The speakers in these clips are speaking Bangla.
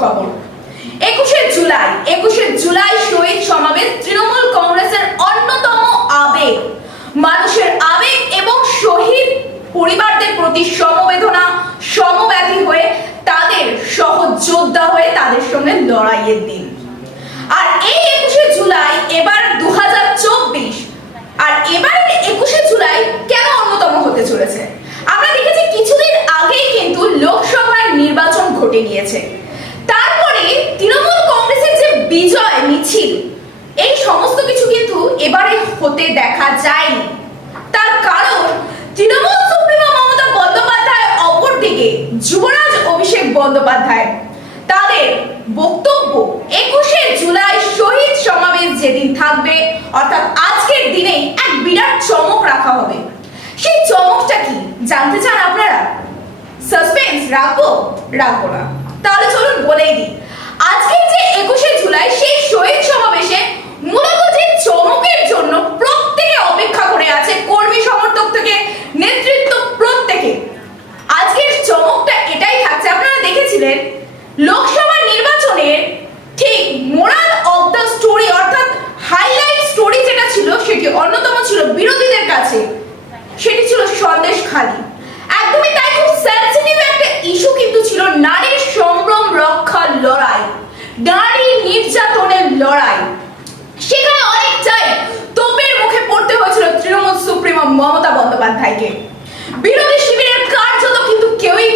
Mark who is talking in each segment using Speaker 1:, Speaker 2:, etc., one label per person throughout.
Speaker 1: খবর। একুশে জুলাই একুশে জুলাই শহীদ সমাবেশ তৃণমূল কংগ্রেসের অন্যতম আবেগ। মানুষের আবেগ এবং শহীদ পরিবারদের প্রতি সমবেদনা, সমব্যাধি হয়ে তাদের সহযোদ্ধা হয়ে তাদের সঙ্গে লড়াইয়ের দিন। আর এই একুশে জুলাই এবার দুহাজার চব্বিশ, আর এবারের একুশে জুলাই কেন অন্যতম হতে চলেছে? আমরা দেখেছি কিছুদিন আগেই কিন্তু লোকসভার নির্বাচন ঘটে গিয়েছে তারপরে তৃণমূল কংগ্রেসের যে বিজয় মিছিল। এই সমস্ত কিছু কিন্তু এবারে হতে দেখা যায়নি। তার কারণ, তৃণমূল সুপ্রিমো মমতা বন্দ্যোপাধ্যায় অপরদিকে যুবরাজ অভিষেক বন্দ্যোপাধ্যায়। তাদের বক্তব্য, একুশে জুলাই শহীদ সমাবেশ যেদিন থাকবে, অর্থাৎ আজকের দিনেই এক বিরাট চমক রাখা হবে। সেই চমকটা কি, জানতে চান আপনারা? সাসপেন্স, রাখব? রাখব না। তাহলে চলুন বলেই দিই। আজকের যে একুশে জুলাই সেই শহীদ সমাবেশে মূলত যে চমকের জন্য প্রত্যেকে অপেক্ষা করে আছে কর্মী সমর্থক থেকে নেতৃত্ব প্রত্যেকে আজকের চমকটা এটাই থাকছে আপনারা দেখেছিলেন লোকসভা নির্বাচনের ঠিক মোরাল অফ দ্য স্টোরি অর্থাৎ হাইলাইট স্টোরি যেটা ছিল সেটি অন্যতম ছিল বিরোধীদের কাছে সেটি ছিল সন্দেশ খালি একদমই তাই খুব সেন্সিটিভ একটা ইস্যু কিন্তু ছিল নারীর সম্ভ্রম রক্ষার লড়াই নারী নির্যাতনের লড়াই সেখানে অনেকটাই তোপের মুখে পড়তে হয়েছিল তৃণমূল সুপ্রিমো মমতা বন্দ্যোপাধ্যায়কে বিরোধী শিবিরের কিন্তু কেউই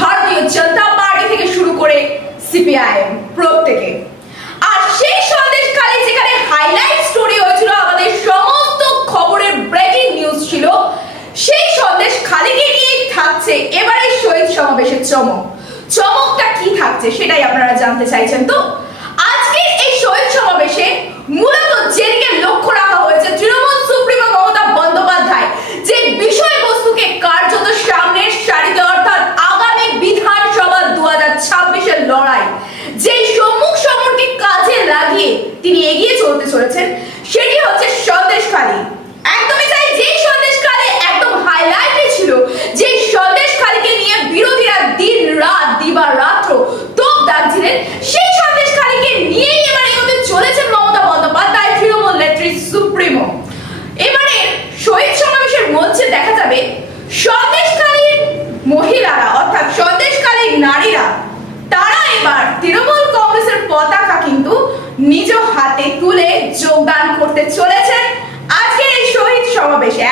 Speaker 1: ভারতীয় জনতা পার্টি থেকে শুরু করে সিপিআইএম প্রত্যেকে। আর সেই যেখানে হাইলাইট স্টোরি হয়েছিল, আমাদের সমস্ত খবরের ব্রেকিং নিউজ ছিল, সেই সন্দেশ খালিকে নিয়ে থাকছে এবারে শহীদ সমাবেশের চমক। চমকটা কি থাকছে সেটাই আপনারা জানতে চাইছেন তো আজকের এই শহীদ সমাবেশে মূলত যেদিকে লক্ষ্য রাখা হয়েছে তৃণমূল সুপ্রিমো মমতা বন্দ্যোপাধ্যায় যে বিষয়বস্তুকে কার্যত সামনের সারিতে অর্থাৎ আগামী বিধানসভা দু হাজার ছাব্বিশের লড়াই যে সম্মুখ সমরকে কাজে লাগিয়ে তিনি এগিয়ে চলতে চলেছেন সেটি হচ্ছে সন্দেশখালী একদমই তাই যে সন্দেশখালী একদম হাইলাইটে ছিল যে সন্দেশখালীকে নিয়ে বিরোধীরা দিন রাত দিবা রাত্র তোপ দাগছিলেন সেই সন্দেশখালীকে নিয়েই এবার এগোতে চলেছেন মমতা বন্দ্যোপাধ্যায় তৃণমূল নেত্রী সুপ্রিমো এবারে শহীদ সমাবেশের মঞ্চে দেখা যাবে সন্দেশখালীর মহিলারা অর্থাৎ সন্দেশখালীর নারীরা তারা এবার তৃণমূল কংগ্রেসের পতাকা কিন্তু নিজ হাতে তুলে যোগদান করতে চলেছেন। আজকে এই শহীদ সমাবেশে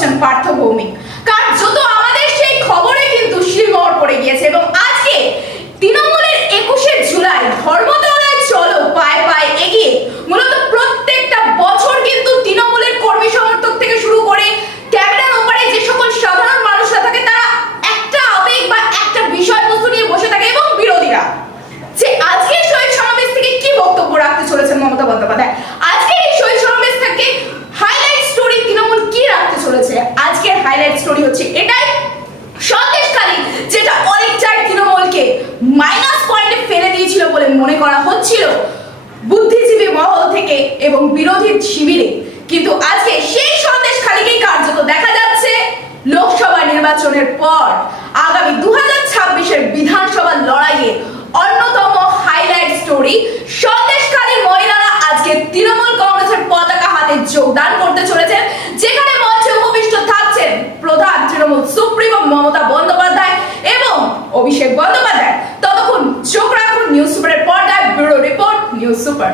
Speaker 1: তিনি হচ্ছেন পার্থ ভৌমিক এবং বিরোধী শিবিরে। কিন্তু আজকে সেই সন্দেশখালীকেই কার্যত দেখা যাচ্ছে লোকসভা নির্বাচনের পর। আগামী দু হাজার ছাব্বিশের বিধানসভা লড়াইয়ে অন্যতম হাইলাইট স্টোরি সন্দেশখালীর মহিলারা আজকে তৃণমূল কংগ্রেসের পতাকা হাতে যোগদান করতে চলেছেন যেখানে মঞ্চে উপবিষ্ট থাকছেন প্রধান তৃণমূল সুপ্রিমো মমতা বন্দ্যোপাধ্যায় এবং অভিষেক বন্দ্যোপাধ্যায়। ততক্ষণ চোখ রাখুন নিউজ সুপারের পর্দায়, bureau report, news super.